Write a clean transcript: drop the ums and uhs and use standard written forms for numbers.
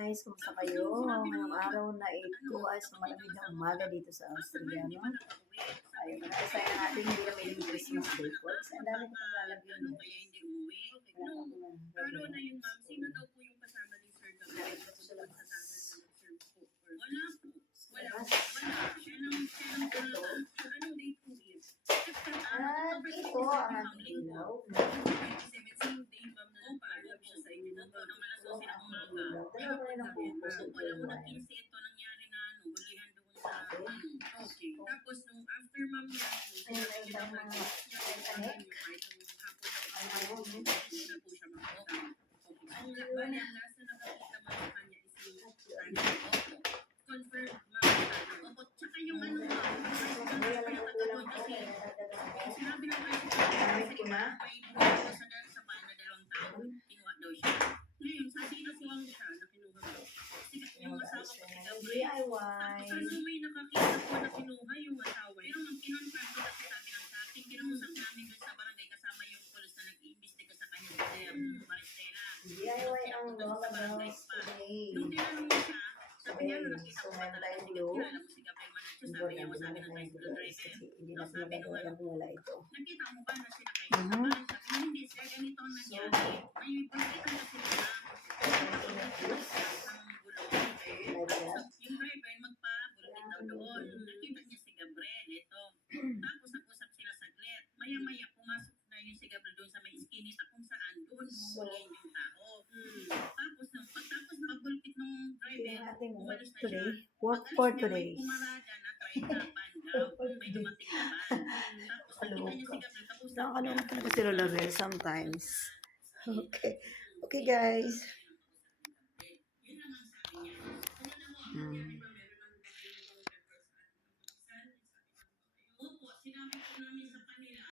guys, kumusta kayo? Ngayong araw na ito ay malamig na umaga dito sa Austria, no? Ay, mag-asay na natin hindi na may Christmas decors. Ang dami ko pang lalagyan. Kaya hindi umuwi. Araw na yun, ma'am. Sino daw po yung kasama ni Sir Gabriel? Wala po. Wala. Siya lang anong date po yun? Ito ang ating ilaw. Same day, ma'am, na paalam siya sa inyo. Opo, nang alas 12 ng umaga. Pero wala mo na 15 ito nangyari na hulihan doon sa okay. Tapos nung after, ma'am, yan, sinabi niya naman niya yung hapon na po siya makita. Ang bali, ang lasa nakakita mo sa kanya is yung confirmed, ma'am. Opo, tsaka yung ano, ma'am, kasi sinabi ng kayo sa paan na 2 taon, kinuha daw siya. Ngayon, sabi na siwang siya na kinuha daw. Yung asawa ko si Gabriel. Tapos ano may nakakita ko na kinuha yung asawa. Pero ma'am, kinonfirm ko kasi sabi lang sa akin, kinausap namin doon sa barangay kasama yung polis na nag-iimbestiga sa kanya sa Maristela. DIY ang mga girls today. Nung tinanong mo siya, sabi niya, nakita ko ba talaga si Gabriel? Kilala mo si Gabriel Manatio? Sabi niya, masabi ng tricycle driver. Hindi na sila magawa kung wala ito. Nakita mo ba na sila kayo sa bahay? Sabi, hindi sir, ganito ang nangyari. May pagkita na sila yung driver magpa-bulletin daw doon. Nakita niya si Gabriel, ito. Tapos nag-usap sila saglit. Maya-maya, pumasok na yung si Gabriel doon sa may iskinita kung saan doon huhulihin yung tao. Tapos pagtapos na pag-bulletin ng driver, umalis na siya. Work for today. May pumarada na try-tapan daw. May dumating naman. Tapos nakita niya si Gabriel. Tapos Nakakaloka talaga si Lola Rel sometimes. Okay. Okay guys.